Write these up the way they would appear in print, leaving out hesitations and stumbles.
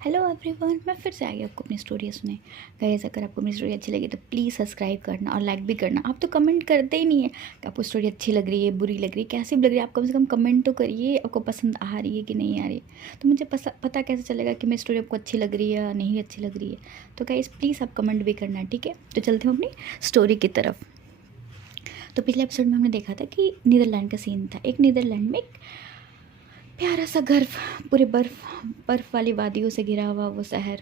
Hello everyone, मैं फिर से आ गई आपको अपनी स्टोरी सुने। गाइस, अगर आपको मेरी स्टोरी अच्छी लगी तो प्लीज़ सब्सक्राइब करना और लाइक भी करना। आप तो कमेंट करते ही नहीं है कि आपको स्टोरी अच्छी लग रही है, बुरी लग रही है, कैसी भी लग रही है। आप कम से कम कमेंट तो करिए, आपको पसंद आ रही है कि नहीं आ रही है। तो मुझे पता कैसे चलेगा कि मेरी स्टोरी आपको अच्छी लग रही है या नहीं अच्छी लग रही है। तो गाइस प्लीज़ आप कमेंट भी करना, ठीक है। तो चलते हैं अपनी स्टोरी की तरफ। तो पिछले एपिसोड में हमने देखा था कि नीदरलैंड का सीन था। एक नीदरलैंड में एक प्यारा सा घर, पूरे बर्फ़ वाली वादियों से घिरा हुआ वो शहर,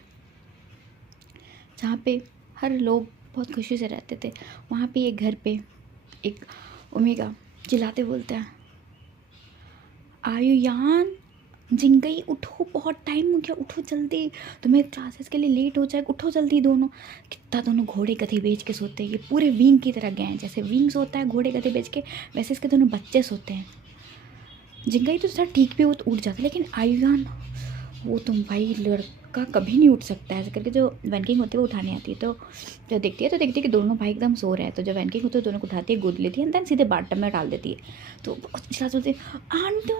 जहाँ पे हर लोग बहुत खुशी से रहते थे। वहाँ पे एक घर पे एक ओमेगा चिल्लाते बोलते हैं, आयुयान, जिंगई उठो, बहुत टाइम हो गया, उठो जल्दी, तुम्हें क्लासेस के लिए लेट हो जाए, उठो जल्दी। दोनों कितना दोनों घोड़े गधे बेच के सोते हैं। ये पूरे विंग की तरह गए हैं, जैसे विंग्स होता है घोड़े गधे बेच के, वैसे इसके दोनों बच्चे सोते हैं। जिंगई तो थोड़ा ठीक भी हो तो उठ जाता है, लेकिन आयुयान, वो तुम भाई लड़का कभी नहीं उठ सकता है। ऐसे करके जो वैनकिंग होती है वो उठाने आती है, तो जब देखती है तो देखती है कि दोनों भाई एकदम सो रहे हैं। तो जब वैनकिंग होती है दोनों को उठाती है, गोद लेती है, देन सीधे बाथटब में डाल देती है। तो चिल्ला बोलती है, आंट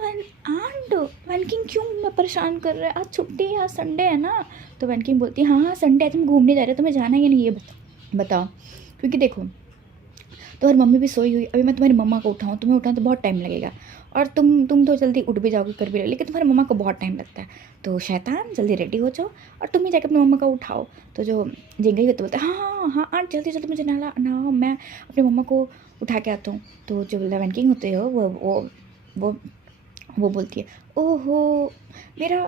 आंट, वैनकिंग क्यों मैं परेशान कर रहा है, आज छुट्टी है, आज संडे है ना। तो वैनकिंग बोलती है, हाँ हाँ संडे है, तुम घूमने जा रहे हो, तुम्हें जाना है या नहीं ये बताओ। क्योंकि देखो, तुम्हारी मम्मी भी सोई हुई, अभी मैं तुम्हारी मम्मा को उठाऊँ, तुम्हें उठाऊँ तो बहुत टाइम लगेगा, और तुम तो जल्दी उठ भी जाओगे, कर भी लेकिन तुम्हारी मम्मा को बहुत टाइम लगता है। तो शैतान, जल्दी रेडी हो जाओ और तुम ही जाकर अपनी मम्मा को उठाओ। तो जो जिंगई होते बोलते हैं, हाँ हाँ हाँ आंट, जल्दी जल्दी मुझे नहाओ, मैं अपनी मम्मा को उठा के आता हूँ। तो जो लेवन किंग होते हो वो वो बोलती है, ओहो मेरा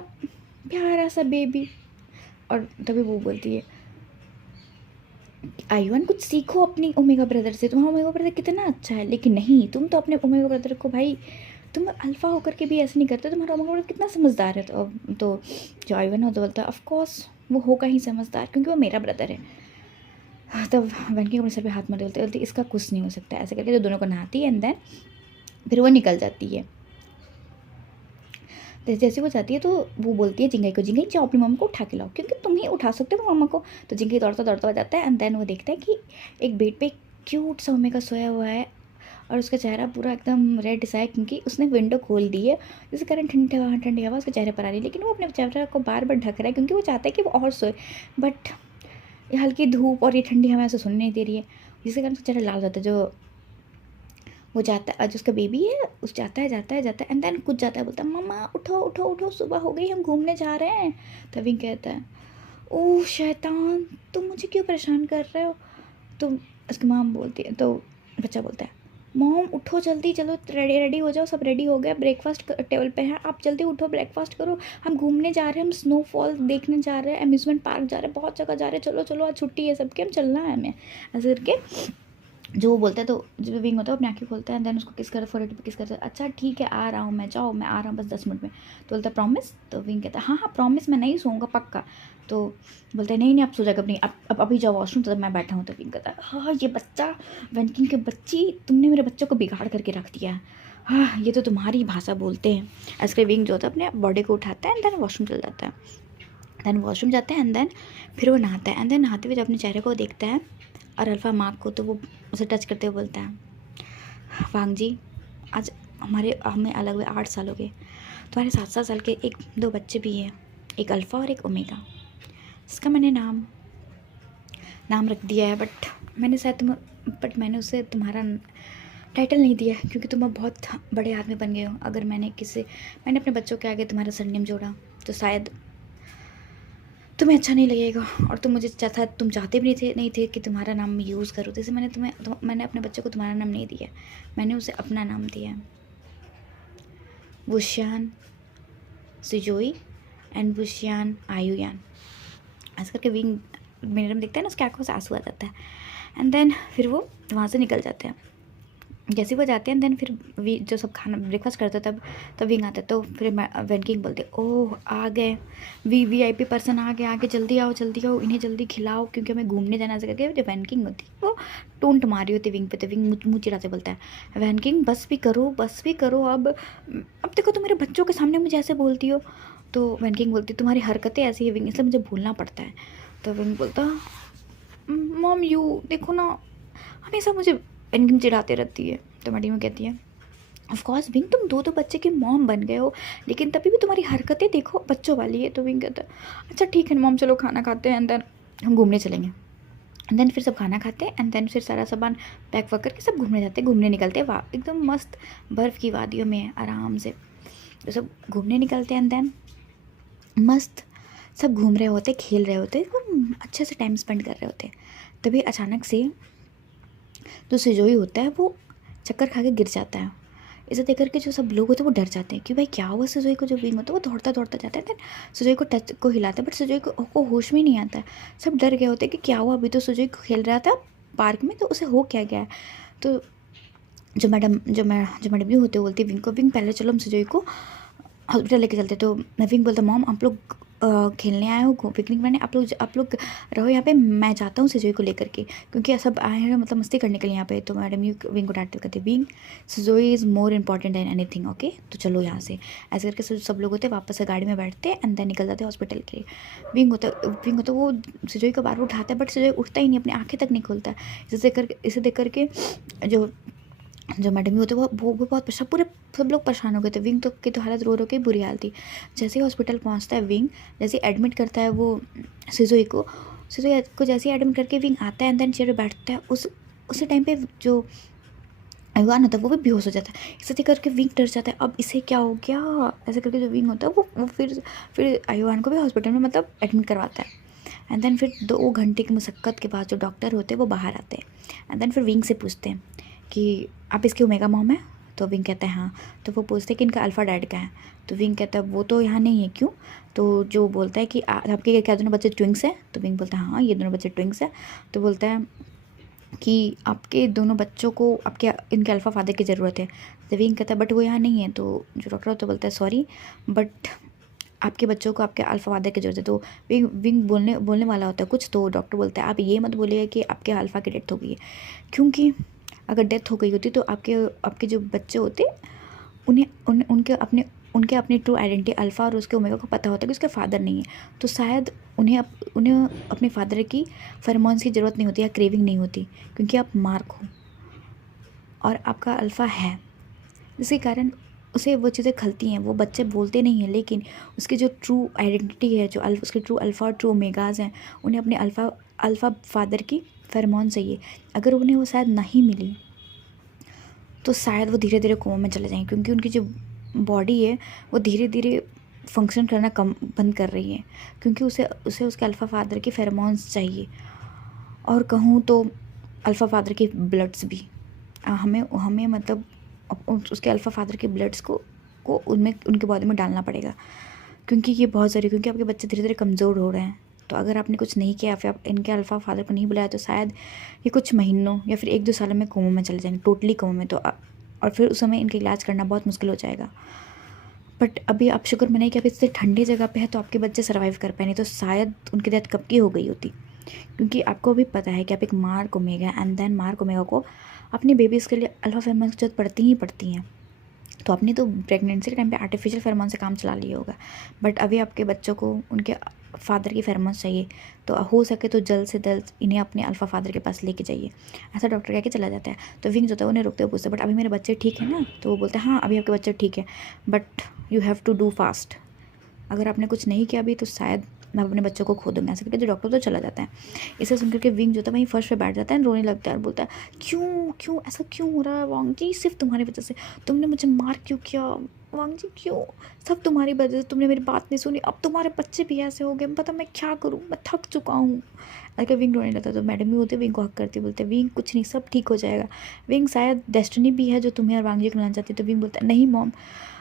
प्यारा सा बेबी। और तभी वो बोलती है, आयुन कुछ सीखो अपनी ओमेगा ब्रदर से, तुम्हारा ओमेगा ब्रदर कितना अच्छा है। लेकिन नहीं, तुम तो अपने ओमेगा ब्रदर को भाई, तुम अल्फ़ा होकर के भी ऐसे नहीं करते, तुम्हारा ओमेगा ब्रदर कितना समझदार है। तो जो आयुन है तो बोलता है, ऑफकोर्स वो होगा ही समझदार, क्योंकि वो मेरा ब्रदर है। तब वैनकी अपने सर पे हाथ मार बोलते इसका कुछ नहीं हो सकता। ऐसे करके जो दोनों को नहाती है एंड देन फिर वो निकल जाती है। जैसे वो जाती है तो वो बोलती है जिंगई को, जिंगई जाओ अपनी मम्मा को उठा के लाओ, क्योंकि तुम ही उठा सकते हो मम्मा को। तो जिंगई दौड़ता दौड़ता हो जाता है एंड देन वो देखता है कि एक बेड पे क्यूट सा ओमेगा सोया हुआ है, और उसका चेहरा पूरा एकदम रेड सा है, क्योंकि उसने विंडो खोल दी है, जिसके कारण ठंडी हवा उसके चेहरे पर आ रही है। लेकिन वो अपने चेहरे को बार बार ढक रहा है, क्योंकि वो चाहता है कि वो और सोए, बट ये हल्की धूप और ये ठंडी हवा उसे सुनने नहीं दे रही है, जिसके कारण उसका चेहरा लाल हो जाता है। जो वो जाता है, जो उसका बेबी है, उस जाता है एंड देन कुछ जाता है, बोलता है, मम्मा उठो उठो उठो, सुबह हो गई, हम घूमने जा रहे हैं। तभी कहता है, ओह शैतान, तुम मुझे क्यों परेशान कर रहे हो। तो उसकी माम बोलती है, तो बच्चा बोलता है, मॉम उठो जल्दी, चलो रेडी रेडी हो जाओ, सब रेडी हो गया, ब्रेकफास्ट टेबल पे है, आप जल्दी उठो, ब्रेकफास्ट करो, हम घूमने जा रहे हैं, हम स्नोफॉल देखने जा रहे हैं, अम्यूजमेंट पार्क जा रहे हैं, बहुत जगह जा रहे हैं, चलो चलो आज छुट्टी है सबके, हम चलना है हमें। ऐसे करके जो वो बोलता है, तो जो विंग होता है अपनी आँखें खोलता है एंड देन उसको किस करता है, फोरहेड पे किस करता है, अच्छा ठीक है आ रहा हूँ मैं, जाओ मैं आ रहा हूँ बस 10 मिनट में। तो बोलता है प्रॉमिस। तो विंग कहता है, हाँ हाँ प्रॉमिस, मैं नहीं सोऊंगा पक्का। तो बोलते हैं, नहीं नहीं आप सो जाएगा अपनी, अब अभी जाओ वॉशरूम, तो मैं बैठा हूँ। तो विंग कहता है, हाँ ये बच्चा, वैनकिंग के बच्ची, तुमने मेरे बच्चों को बिगाड़ करके रख दिया है, हाँ ये तो तुम्हारी भाषा बोलते हैं। ऐसे विंग जो होता है अपने बॉडी को उठाता है एंड देन वॉशरूम चल जाता है। देन वॉशरूम जाते हैं एंड देन फिर वो नहाता है एंड देन नहाते हुए जब अपने चेहरे को देखता है और अल्फ़ा मार्क को, तो वो उसे टच करते हुए बोलता है, वांग जी, आज हमें अलग हुए 8 साल हो गए, तुम्हारे 7-7 साल के 1-2 बच्चे भी हैं, एक अल्फ़ा और एक ओमेगा। इसका मैंने नाम रख दिया है, बट मैंने उसे तुम्हारा टाइटल नहीं दिया है, क्योंकि तुम अब बहुत बड़े आदमी बन गए हो। अगर मैंने अपने बच्चों के आगे तुम्हारा सरनेम जोड़ा तो शायद तुम्हें अच्छा नहीं लगेगा, और तुम चाहते भी नहीं थे कि तुम्हारा नाम यूज़ करो। जैसे मैंने अपने बच्चे को तुम्हारा नाम नहीं दिया, मैंने उसे अपना नाम दिया, वुशियान सुजोई एंड वुशियान आयुयान। ऐसा करके विंग मिरर में दिखता है ना, उसके आंखों से आंसू आ जाता है एंड देन फिर वो वहाँ से निकल जाते हैं। जैसे वो जाते हैं देन फिर जो सब खाना ब्रेकफास्ट करते हैं, तब विंग आता है। तो फिर वैनकिंग बोलते, ओह आ गए, VIP पर्सन आ गए, जल्दी आओ इन्हें जल्दी खिलाओ, क्योंकि हमें घूमने जाना। से करके जो वैनकिंग होती है वो टोंट मारी होती है विंग पे। तो विंग मुँह चिढ़ाते बोलता है, वैनकिंग बस भी करो, अब देखो तुम मेरे बच्चों के सामने मुझे ऐसे बोलती हो। तो वैनकिंग बोलती, तुम्हारी हरकतें ऐसी है विंग, इसलिए मुझे भूलना पड़ता है। तो विंग बोलता, मॉम यू देखो ना, हमेशा मुझे वैनकिंग चिढ़ाते रहती है। तो मडी में कहती है, ऑफ कोर्स विंग, तुम दो दो बच्चे की मॉम बन गए हो, लेकिन तभी भी तुम्हारी हरकतें देखो बच्चों वाली है। तो विंग कहता है अच्छा ठीक है मॉम, चलो खाना खाते हैं एंड देन हम घूमने चलेंगे। एंड देन फिर सब खाना खाते हैं एंड देन फिर सारा सामान पैक वैक करके सब घूमने जाते हैं, घूमने निकलते हैं। वाह एकदम मस्त बर्फ़ की वादियों में आराम से तो सब घूमने निकलते हैं एंड देन मस्त सब घूम रहे होते, खेल रहे होते, वो अच्छे से टाइम स्पेंड कर रहे होते। तभी अचानक से जो सिजोई होता है वो चक्कर खा के गिर जाता है। इसे देख कर के जो सब लोग होते हैं वो डर जाते हैं कि भाई क्या हुआ सिजोई को। जो विंग होता है वो दौड़ता दौड़ता जाता है, देन सिजोई को टच को हिलाता है बट सिजोई को होश में नहीं आता है। सब डर गए होते हैं कि क्या हुआ, अभी तो सिजोई खेल रहा था पार्क में तो उसे हो क्या गया है। तो जो मैडम भी होते बोलती है विंग को, विंग पहले चलो हम सिजोई को हॉस्पिटल लेके चलते। तो विंग बोलता मॉम आप लोग खेलने आए हो, पिकनिक मैंने, आप लोग रहो यहाँ पे, मैं जाता हूँ सिजोई को लेकर के, क्योंकि सब आए हैं मतलब मस्ती करने के लिए यहाँ पे। तो मैडम यू विंग को डांटते कहते विंग सिजोई is more important than anything, okay तो चलो यहाँ से। ऐसे करके सब लोग होते वापस से गाड़ी में बैठते एंड देन निकल जाते हॉस्पिटल के लिए। विंग होता वो सिजोई को बार बार उठाता है बट सिजोई उठता ही नहीं, अपनी आँखें तक नहीं खोलता। इसे देख करके जो मैडम होते वो बहुत परेशान, पूरे सब लोग परेशान हो गए थे। विंग तो की तो हालत रो रो के बुरी हाल थी। जैसे ही हॉस्पिटल पहुंचता है विंग, जैसे एडमिट करता है वो सिजोई को जैसे ही एडमिट करके विंग आता है एंड देन चेयर पे बैठता है, उसी टाइम पे जो अयुआन होता है वो भी बेहोश हो जाता है। इसे देख करके विंग डर जाता है, अब इसे क्या हो गया। ऐसे करके जो विंग होता है वो फिर अयुआन को भी हॉस्पिटल में मतलब एडमिट करवाता है। एंड देन फिर 2 घंटे की मशक्क़त के बाद जो डॉक्टर होते हैं वो बाहर आते हैं एंड देन फिर विंग से पूछते हैं कि आप इसके ओमेगा मॉम है। तो विंग कहता है हाँ। तो वो पूछते हैं कि इनका अल्फ़ा डैड का है। तो विंग कहता है वो तो यहाँ नहीं है, क्यों। तो जो बोलता है कि आपके क्या दोनों बच्चे ट्विंक्स हैं। तो विंग बोलता है हाँ ये दोनों बच्चे ट्विंक्स हैं। तो बोलता है कि आपके दोनों बच्चों को आपके इनके अल्फ़ा फादर की ज़रूरत है। तो विंग कहता है बट वो यहाँ नहीं है। तो जो डॉक्टर होता है बोलता है सॉरी बट आपके बच्चों को आपके अल्फ़ा फादर की ज़रूरत है। तो विंग बोलने वाला होता है कुछ, तो डॉक्टर बोलता है आप ये मत बोलिए कि आपके अल्फ़ा की डेथ हो गई है, क्योंकि अगर डेथ हो गई होती तो आपके जो बच्चे होते उनके अपनी ट्रू आइडेंटिटी अल्फ़ा और उसके ओमेगा को पता होता है कि उसके फादर नहीं है। तो शायद उन्हें अपने फादर की फेरोमोन्स की ज़रूरत नहीं होती या क्रेविंग नहीं होती, क्योंकि आप मार्क हो और आपका अल्फ़ा है, जिसके कारण उसे वो चीज़ें खलती हैं। वो बच्चे बोलते नहीं हैं लेकिन उसकी जो ट्रू आइडेंटिटी है, जो उसके ट्रू अल्फ़ा और ट्रू ओमेगाज़ हैं, उन्हें अपने अल्फ़ा फादर की फेरोमोन चाहिए। अगर उन्हें वो शायद नहीं मिली तो शायद वो धीरे धीरे कोमा में चले जाएंगे, क्योंकि उनकी जो बॉडी है वो धीरे धीरे फंक्शन करना कम बंद कर रही है, क्योंकि उसे उसके अल्फ़ा फादर की फेरोमोन्स चाहिए। और कहूँ तो अल्फ़ा फादर के ब्लड्स भी हमें मतलब उसके अल्फ़ा फादर के ब्लड्स को उनमें उनके बॉडी में डालना पड़ेगा, क्योंकि ये बहुत ज़रूरी, क्योंकि आपके बच्चे धीरे धीरे कमज़ोर हो रहे हैं। तो अगर आपने कुछ नहीं किया, फिर आप इनके अल्फ़ा फादर को नहीं बुलाया, तो शायद ये कुछ महीनों या फिर 1-2 सालों में कोमा में चले जाएंगे, टोटली कोमा में। तो और फिर उस समय इनका इलाज करना बहुत मुश्किल हो जाएगा। बट अभी आप शुक्र मनाइए कि आप इतने ठंडी जगह पे है तो आपके बच्चे सर्वाइव कर पाए, नहीं तो शायद उनकी डेथ कब की हो गई होती। क्योंकि आपको भी पता है कि आप एक mark omega and then mark omega को अपनी बेबीज़ के लिए अल्फ़ा फेरोमोन्स की जरूरत पड़ती हैं। तो आपने तो प्रेगनेंसी के टाइम पे आर्टिफिशियल फेरोमोन से काम चला लिया होगा, बट अभी आपके बच्चों को उनके फादर की फेरोमोन्स चाहिए। तो हो सके तो जल्द से जल्द इन्हें अपने अल्फ़ा फादर के पास लेके जाइए, ऐसा डॉक्टर कह के चला जाता है। तो विंग जो होता है उन्हें रोकते हुए पूछते बट अभी मेरे बच्चे ठीक है ना। तो वो बोलते हैं हाँ अभी आपके बच्चे ठीक है, but you have to do fast. अगर आपने कुछ नहीं किया अभी तो शायद मैं अपने बच्चों को खो दूँगा। ऐसे करके जो डॉक्टर तो चला जाता है। इसे सुन करके विंग जो होता है वहीं फर्श पे बैठ जाता है, रोने लगता है और बोलता है क्यों ऐसा क्यों हो रहा है वांग जी, सिर्फ तुम्हारी वजह से। तुमने मुझे मार क्यों किया वांग जी, क्यों, सब तुम्हारी वजह से। तुमने मेरी बात नहीं सुनी, अब तुम्हारे बच्चे भी ऐसे हो गए, पता मैं क्या करूँ, मैं थक चुका हूँ। अगर विंग रोने लगता तो मैडम भी होते विंग को हक करती, बोलते विंग कुछ नहीं, सब ठीक हो जाएगा। विंग शायद डेस्टिनी भी है जो तुम्हें और वांग जी को मिलाना चाहती है। तो विंग बोलता नहीं मॉम,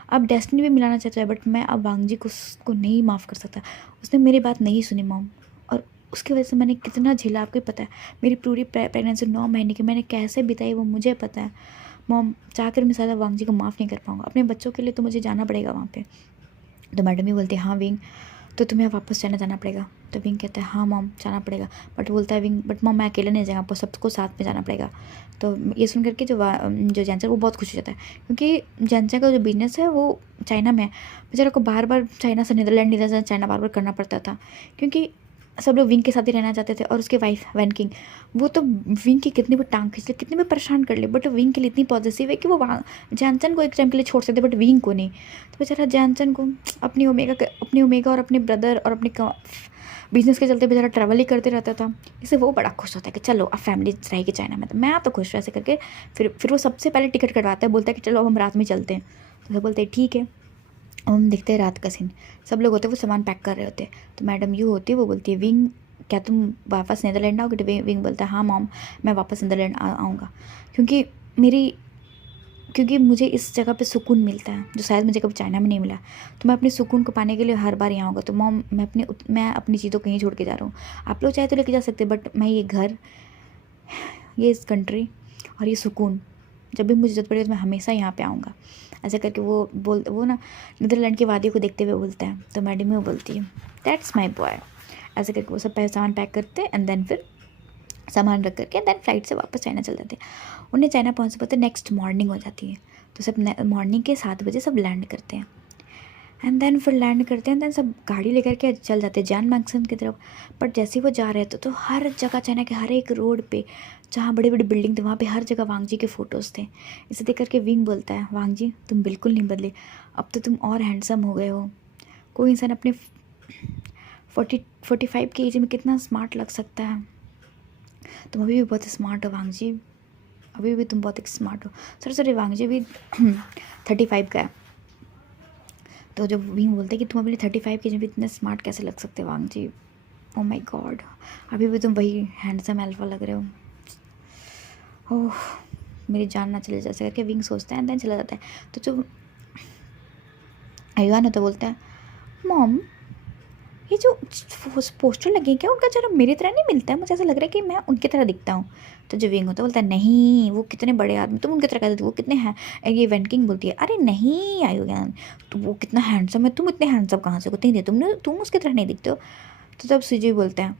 अब डेस्टिनी भी मिलाना चाहता है बट मैं अब वांग जी को नहीं माफ़ कर सकता। उसने मेरी बात नहीं सुनी मॉम, और उसकी वजह से मैंने कितना झेला आपको पता है। मेरी पूरी प्रेगनेंसी 9 महीने की मैंने कैसे बिताई वो मुझे पता है मॉम। चाहकर मैं शायद वांग जी को माफ़ नहीं कर पाऊँगा, अपने बच्चों के लिए तो मुझे जाना पड़ेगा वहाँ पे। तो मैडम भी बोलती है हाँ विंग, तो तुम्हें वापस चाइना जाना पड़ेगा। तो विंग कहता है हाँ मॉम जाना पड़ेगा, बट बोलता है विंग बट मॉम मैं अकेले नहीं जाएगा, आपको सबको साथ में जाना पड़ेगा। तो ये सुन करके जो जैनसर वो बहुत खुश हो जाता है, क्योंकि जैनसर का जो बिजनेस है वो चाइना में है। बेचारा को बार बार चाइना से नीदरलैंड चाइना बार बार करना पड़ता था, क्योंकि सब लोग विंग के साथ ही रहना चाहते थे, और उसके वाइफ वैन किंग, वो तो विंग की कितनी भी टांग खींच ले, कितने भी परेशान कर ले, बट विंग के लिए इतनी पॉजिटिव है कि वो वहाँ जैनसन को एक टाइम के लिए छोड़ सकते बट विंग को नहीं। तो बेचारा जैनसन को अपनी ओमेगा और अपने ब्रदर और अपने बिजनेस के चलते बेचारा ट्रैवल ही करते रहता था। इससे वो बड़ा खुश होता है कि चलो अब फैमिली रहेगी चाइना में, तो मैं तो खुश हूँ ऐसे करके। फिर वो सबसे पहले टिकट कटवाता है, बोलता है कि चलो अब हम रात में चलते हैं। तो सब बोलते हैं ठीक है। अब हम देखते हैं रात का सीन, सब लोग होते हैं वो सामान पैक कर रहे होते हैं। तो मैडम यू होती है, वो बोलती है विंग क्या तुम वापस नीदरलैंड आओगे? तो विंग बोलता है हाँ मॉम, मैं वापस नीदरलैंड आऊँगा, क्योंकि मुझे इस जगह पे सुकून मिलता है जो शायद मुझे कभी चाइना में नहीं मिला। तो मैं अपने सुकून को पाने के लिए हर बार यहाँ आऊँगा। तो मॉम मैं अपनी चीज़ों कहीं छोड़ के जा रहा हूँ, आप लोग चाहे तो लेके जा सकते, बट मैं ये घर, ये इस कंट्री और ये सुकून जब भी मुझे जरूरत पड़ेगी तो मैं हमेशा यहाँ पे आऊँगा। ऐसा करके वो ना नीदरलैंड की वादियों को देखते हुए बोलता है। तो मैडम वो बोलती है दैट्स माई बॉय। ऐसे करके वो सब सामान पैक करते हैं एंड देन फिर सामान रख करके देन फ्लाइट से वापस चाइना चल जाते हैं। उन्हें चाइना पहुँच पाते नेक्स्ट मॉर्निंग हो जाती है। तो सब मॉर्निंग के 7 बजे सब लैंड करते हैं एंड देन फिर लैंड करते हैं। देन सब गाड़ी लेकर के चल जाते हैं जैन मैक्सन की तरफ। बट जैसे ही वो जा रहे थे तो हर जगह चाइना के हर एक रोड पे जहाँ बड़ी बड़ी बिल्डिंग थे वहाँ पे हर जगह वांग जी के फ़ोटोज़ थे। इसे देख करके विंग बोलता है वांग जी तुम बिल्कुल नहीं बदले, अब तो तुम और हैंडसम हो गए हो। कोई इंसान अपने 45 की एज में कितना स्मार्ट लग सकता है। तुम अभी भी बहुत स्मार्ट हो वांग जी, अभी भी तुम बहुत स्मार्ट हो। सॉरी वांग जी भी 35 का है। तो जब विंग बोलते कि तुम अभी 35 की जब इतने स्मार्ट कैसे लग सकते वांग जी, ओ माय गॉड, अभी भी तुम वही हैंडसम अल्फा लग रहे हो। ओह मेरी जान ना चले जैसे करके विंग सोचता है एंड देन चला जाता है। तो जो आयुआन होता बोलता है मॉम ये जो पोस्टर लगे क्या उनका जरा मेरी तरह नहीं मिलता है, मुझे ऐसा लग रहा है कि मैं उनकी तरह दिखता हूँ। तो जो विंग होता है बोलता है नहीं वो कितने बड़े आदमी, तुम उनकी तरह कहते वो कितने हैं। ये वैन किंग बोलती है अरे नहीं आयुआन तो वो कितना हैंडसम है, तुम इतने हैंडसम कहाँ से होते हैं, तुम उसकी तरह नहीं दिखते हो। तो तब सुजी बोलते हैं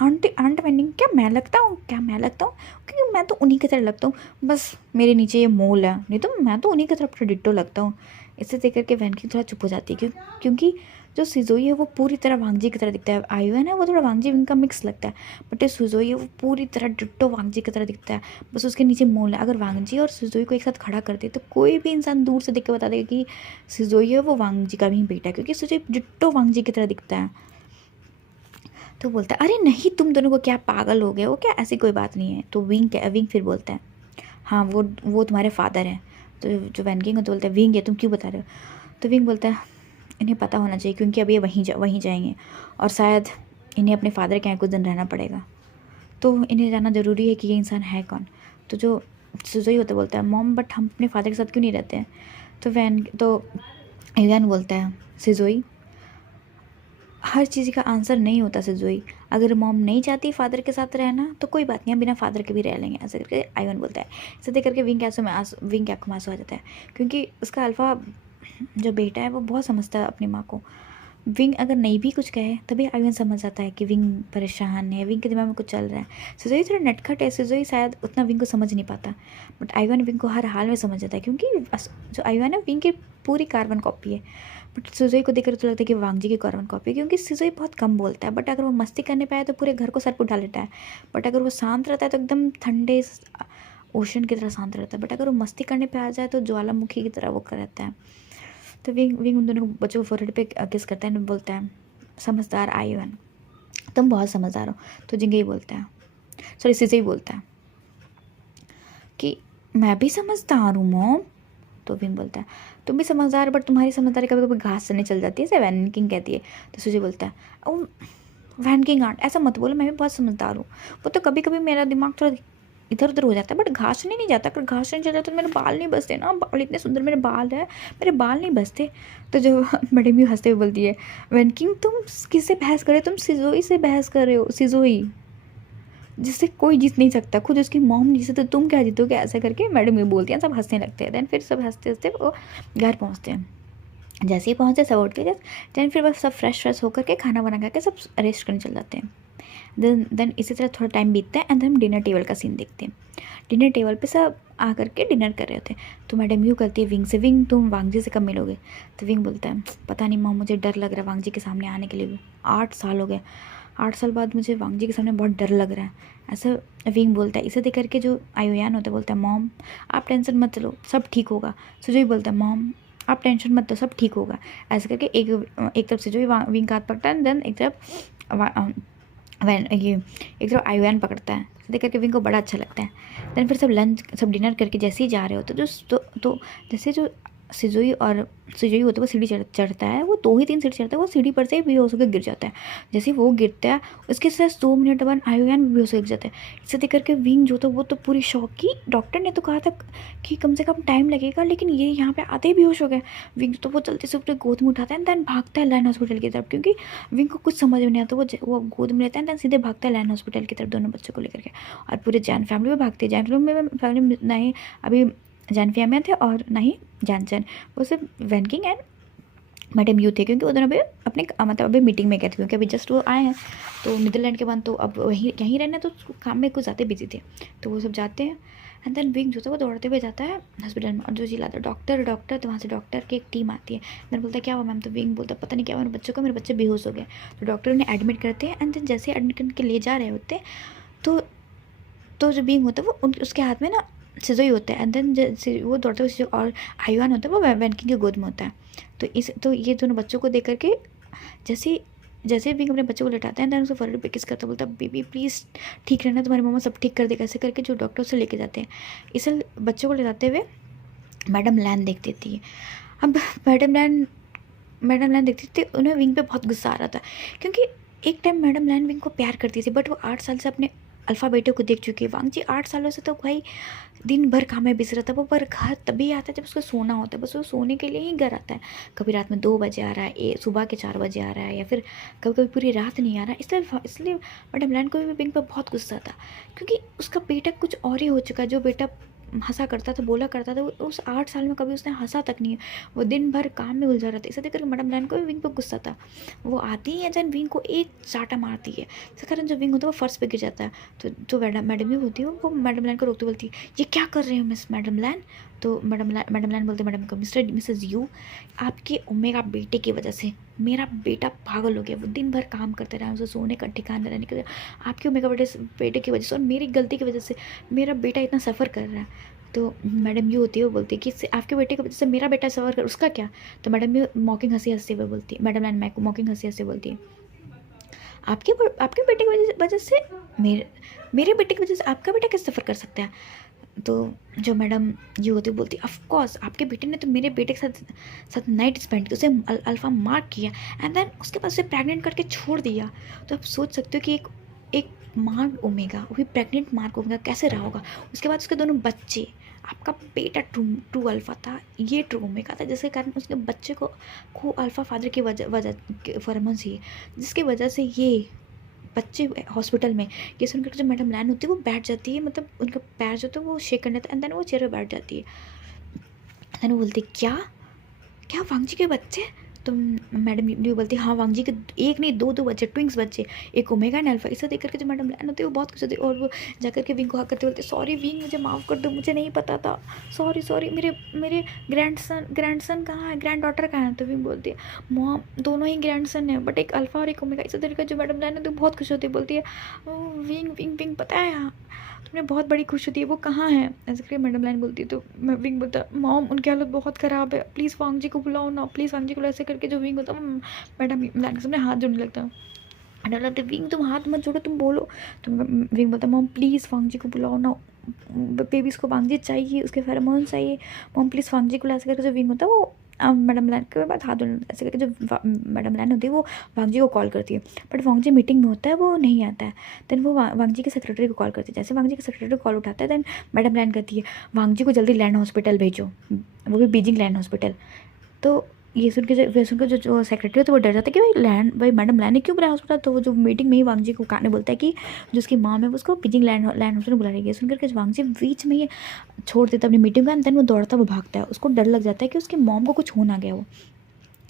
आंट वेंडिंग क्या मैं लगता हूँ क्योंकि मैं तो उन्हीं की तरह लगता हूँ, बस मेरे नीचे ये मोल है, नहीं तो मैं तो उन्हीं की तरफ डिट्टो लगता हूँ। इसे देख करके वैन किंग थोड़ा चुप हो जाती है क्योंकि जो सिजोई है वो पूरी तरह वांगजी की तरह दिखता है। आयुआन है वो थोड़ा वांगजी विंग का मिक्स लगता है, बट ये सुजोई है वो पूरी तरह डिट्टो वांगजी की तरह दिखता है, बस उसके नीचे मोल है। अगर वांगजी और सुजोई को एक साथ खड़ा करते तो कोई भी इंसान दूर से देख के बता देगा कि सिजोई है वो वांगजी का भी बेटा है, क्योंकि सुजोई डिट्टो वांगजी की तरह दिखता है। तो बोलता है अरे नहीं तुम दोनों को क्या पागल हो गए हो क्या, ऐसी कोई बात नहीं है। तो विंग फिर बोलता है हाँ वो तुम्हारे फादर हैं। तो जो वैन किंग है तो बोलता है विंग ये तुम क्यों बता रहे हो। तो विंग बोलता है इन्हें पता होना चाहिए क्योंकि अभी ये वहीं जाएंगे और शायद इन्हें अपने फादर के यहाँ कुछ दिन रहना पड़ेगा, तो इन्हें जानना ज़रूरी है कि ये इंसान है कौन। तो जो सुजोई होता बोलता है मॉम बट हम अपने फादर के साथ क्यों नहीं रहते हैं। तो वैन बोलता है सिजोई हर चीज़ का आंसर नहीं होता सिजोई, अगर मॉम नहीं चाहती फादर के साथ रहना तो कोई बात नहीं, हम बिना फादर के भी रह लेंगे। ऐसे करके आयुआन बोलता है। इसे देख करके विंग की आंखों में आंसू आ जाता है क्योंकि उसका अल्फा जो बेटा है वो बहुत समझता है अपनी माँ को। विंग अगर नहीं भी कुछ कहे तभी आयुआन समझ जाता है कि विंग परेशान है, विंग के दिमाग में कुछ चल रहा है। सिजोई थोड़ा नटखट है, सिजोई शायद उतना विंग को समझ नहीं पाता, बट आयुआन विंग को हर हाल में समझ जाता है क्योंकि जो आयुआन है विंग की पूरी कार्बन कॉपी है। बट सिजोई को देखकर तो लगता है कि वांगजी की कार्बन कॉपी है क्योंकि सिजोई बहुत कम बोलता है, बट अगर वो मस्ती करने पे आए तो पूरे घर को सर पर उठा लेता है, बट अगर वो शांत रहता है तो एकदम ठंडे ओशन की तरह शांत रहता है, बट अगर वो मस्ती करने पे आ जाए तो ज्वालामुखी की तरह वो रहता है। तो विंग उन दोनों बच्चों को फोरहेड पे किस करता है, बोलता है समझदार आयुआन तुम बहुत समझदार हो। तो जिंगई बोलता है सिजोई बोलता है कि मैं भी समझदार हूँ मॉम। तो विंग बोलता है तुम भी समझदार, बट तुम्हारी समझदारी कभी कभी घास चलने चल जाती है, ऐसे वैन किंग कहती है। तो सुजी बोलता है ओ वैन किंग आंट ऐसा मत बोलो, मैं भी बहुत समझदार हूँ, वो तो कभी कभी मेरा दिमाग थोड़ा इधर उधर हो जाता है, बट घास नहीं जाता, अगर घास नहीं चल जाता तो मेरे बाल नहीं बचते ना, बाल इतने सुंदर मेरे बाल है, मेरे बाल नहीं बचते। तो जो मैडम भी हंसते हुए बोलती है वैन किंग तुम किससे बहस कर रहे हो, तुम सिजोई से बहस कर रहे हो, सिजोई जिससे कोई जीत नहीं सकता, खुद उसकी मॉम नहीं जीते तो तुम क्या जीतोगे। ऐसा करके मैडम ये बोलती हैं, सब हंसने लगते हैं। देन फिर सब हंसते हंसते वो घर पहुँचते हैं। जैसे ही पहुँचते सब उठ के देन फिर बस सब फ्रेश होकर के खाना बना करके सब रेस्ट करने चल जाते हैं। देन इसी तरह थोड़ा टाइम बीतता है एंड हम डिनर टेबल का सीन देखते हैं। डिनर टेबल पे सब आ करके डिनर कर रहे होते हैं। तो मैडम यूँ करती है विंग से विंग तुम वांगजी से कब मिलोगे। तो विंग बोलता है पता नहीं मॉम मुझे डर लग रहा है वांगजी के सामने आने के लिए भी, 8 साल हो गए, 8 साल बाद मुझे वांग जी के सामने बहुत डर लग रहा है, ऐसा विंग बोलता है। इसे देख करके जो आयुयान होता है बोलता है मॉम आप टेंशन मत लो, सब ठीक होगा। सुजोई बोलता है मॉम आप टेंशन मत लो, सब ठीक होगा। ऐसे करके एक तरफ से जो विंग का हाथ पकड़ता है, देन एक तरफ ये एक तरफ आयुयान पकड़ता है। देख करके विंग को बड़ा अच्छा लगता है। देन फिर सब डिनर करके जैसे ही जा रहे होते तो जैसे जो सिजुई होता है वो सीढ़ी चढ़ता है, वो 2 ही 3 सीढ़ी चढ़ता है, वो सीढ़ी पर से ही बेहोश होकर गिर जाता है। जैसे वो गिरता है उसके साथ 2 मिनट बाद आयुयान भी बेहोश हो जाता है। इसे देख करके विंग जो था वो तो पूरी शौक की, डॉक्टर ने तो कहा था कि कम से कम टाइम लगेगा, लेकिन ये यहाँ पे आते ही बेहोश हो गए। विंग तो वो जल्दी से अपने गोद में उठाता है, दैन भागता है लाइन हॉस्पिटल की तरफ, क्योंकि विंग को कुछ समझ में नहीं आता। वो गोद में लेता है, दैन सीधे भागता है लाइन हॉस्पिटल की तरफ दोनों बच्चों को लेकर के। और पूरे जैन फैमिली में भागती है। जैन फैमिली में नहीं अभी जैन फैमिली थे और ना ही जानचन, वो सिर्फ वैनकिंग एंड मैडम यू थे, क्योंकि वो दोनों अभी अपने मतलब अभी मीटिंग में गए थे, क्योंकि अभी जस्ट वो आए हैं तो नीदरलैंड के बाद, तो अब वहीं यहीं रहना, तो काम में कुछ ज़्यादा बिजी थे, तो वो सब जाते हैं। एंड देन विंग जो था वो दौड़ते हुए जाता है हॉस्पिटल में, और जो चिल्लाता है डॉक्टर डॉक्टर, तो वहाँ से डॉक्टर की एक टीम आती है। देन बोलता है क्या हुआ मैम, तो विंग बोलता है पता नहीं क्या हुआ मेरे बच्चे बेहोश हो गए। तो डॉक्टर उन्हें एडमिट करते हैं। एंड देन जैसे एडमिट करके ले जा रहे होते तो जो विंग होता है वो उसके हाथ में ना सिजोई होता है। एंड देन वो दौड़ते हुए और आयुआन होता है वो वैनकिंग की गोद में होता है। तो ये दोनों बच्चों को देख करके जैसे विंग अपने बच्चों को लेटाते हैं, देन उसको फॉरवर्ड पे किस करता, बोलता है बेबी प्लीज़ ठीक रहना, तुम्हारी मम्मा सब ठीक कर देगा। ऐसे करके जो डॉक्टर उसे लेके जाते हैं, इसे बच्चों को ले जाते हुए मैडम लैन देख देती है। अब मैडम लैन देखती थी, उन्हें विंग पे बहुत गुस्सा आ रहा था, क्योंकि एक टाइम मैडम लैन विंग को प्यार करती थी, बट वो 8 साल से अपने अल्फ़ा बेटे को देख चुकी है। वांग जी 8 सालों से तो भाई दिन भर काम में बिजी रहता है, वो पर घर तभी आता है जब उसको सोना होता है, बस वो सोने के लिए ही घर आता है। कभी रात में 2 बजे आ रहा है, सुबह के 4 बजे आ रहा है, या फिर कभी कभी पूरी रात नहीं आ रहा है। इसलिए मैडम लैन को भी विंग पर बहुत गुस्सा था, क्योंकि उसका बेटा कुछ और ही हो चुका है। जो बेटा हंसा करता था, बोला करता था, उस 8 साल में कभी उसने हंसा तक नहीं है, वो दिन भर काम में उलझा रहता है। इसे देखकर मैडम लैन को भी विंग पर गुस्सा था। वो आती है जन विंग को एक चाटा मारती है, इस कारण जो विंग होता है वो फर्श पे गिर जाता है। तो जो मैडम भी होती है वो मैडम लैन को रोकते बोलती है ये क्या कर रहे हो मिस मैडम लैन। तो मैडम लैन बोलते मैडम को मिसेज यू, आपके ओमेगा बेटे की वजह से मेरा बेटा पागल हो गया। वो दिन भर काम करते रहा, उसे सोने का ठिकाना रहने के, आपके ओमेगा बेटे की वजह से और मेरी गलती की वजह से मेरा बेटा इतना सफ़र कर रहा है। तो मैडम यू होती है वो बोलती है कि आपके बेटे की वजह से मेरा बेटा सफ़र कर, उसका क्या। तो मैडम यू मॉकिंग हंसी हुए बोलती है, मैडम लैन मॉकिंग हंसी बोलती है आपके बेटे की वजह से मेरे बेटे की वजह से आपका बेटा कैसे सफ़र कर सकता है। तो जो मैडम ये होती बोलती ऑफ कोर्स आपके बेटे ने तो मेरे बेटे के साथ नाइट स्पेंड की, उसे अल्फ़ा मार्क किया, एंड देन उसके बाद उसे प्रेग्नेंट करके छोड़ दिया। तो आप सोच सकते हो कि एक मार्क ओमेगा, वो भी प्रेग्नेंट मार्क ओमेगा कैसे रहा होगा। उसके बाद उसके दोनों बच्चे, आपका बेटा ट्रू अल्फ़ा था, ये ट्रू ओमेगा था, जिसके कारण उसके बच्चे को अल्फ़ा फादर की वजह फॉर्मस ही, जिसकी वजह से ये बच्चे हॉस्पिटल में ये सुनकर जो मैडम लैन होती है वो बैठ जाती है, मतलब उनका पैर जो था वो शेक करने था, एंड देन वो चेयर पे बैठ जाती है। देन वो बोलती क्या वांग जी के बच्चे। तो मैडम ये बोलती है हाँ वांग जी के एक नहीं दो बच्चे, ट्विंक्स बच्चे, एक ओमेगा एंड अल्फा। इसे देख करके जो मैडम लैन होती है वो बहुत खुश होती है, और वो जाकर के विंग को हक करते बोलते सॉरी विंग, मुझे माफ़ कर दो, मुझे नहीं पता था, सॉरी मेरे ग्रैंडसन कहाँ है, ग्रैंड डॉटर कहाँ है। तो विंग बोलती है मॉम दोनों ही ग्रैंडसन है, बट एक अल्फ़ा और एक ओमेगा। इसे देख कर जो मैडम लैन होती है बहुत खुश होती है, बोलती है विंग पता है तुमने बहुत बड़ी खुश होती है, वो कहाँ है। ऐसे करके मैडम लाइन बोलती है। तो विंग बोलता मॉम उनकी हालत बहुत ख़राब है, प्लीज़ वांग जी को बुलाओ ना, प्लीज़ वांग जी को। ऐसे करके जो विंग होता है मैडम लाइन के सामने हाथ जोड़ने लगता है। मैडम बोलते विंग तुम हाथ मत जोड़ो, तुम बोलो। तो विंग बोलता मॉम प्लीज़ वांग जी को बुलाओ ना, बेबीज़ को वांग जी चाहिए, उसके फेरोमोन चाहिए, मॉम प्लीज़ वांग जी को। ऐसे करके जो विंग होता है वो मैडम लैन के बाद हाथ धोने, ऐसे करके जो मैडम लैन होती है वो वांग जी को कॉल करती है, बट वांग जी मीटिंग में होता है, वो नहीं आता है। देन वो वांग जी के सेक्रेटरी को कॉल करती है। जैसे वांग जी के सेक्रेटरी कॉल उठाता है, देन मैडम लैन कहती है वांग जी को जल्दी लैंड हॉस्पिटल भेजो, वो भी बीजिंग लैंड हॉस्पिटल। तो ये सुन के जो सेक्रेटरी होता है वो डर जाता है कि भाई मैडम लैन ने क्यों बुलाया हॉस्पिटल। तो वो जो मीटिंग में ही वांग जी को कहने बोलता है कि जो उसकी माम है वो उसको बीजिंग लैंड हॉस्पिटल बुला रही है। सुनकर के वांग जी बीच में ये छोड़ देता अपनी मीटिंग का, एंड देन वो दौड़ता वो भागता है। उसको डर लग जाता है कि उसकी मॉम को कुछ हो ना गया हो,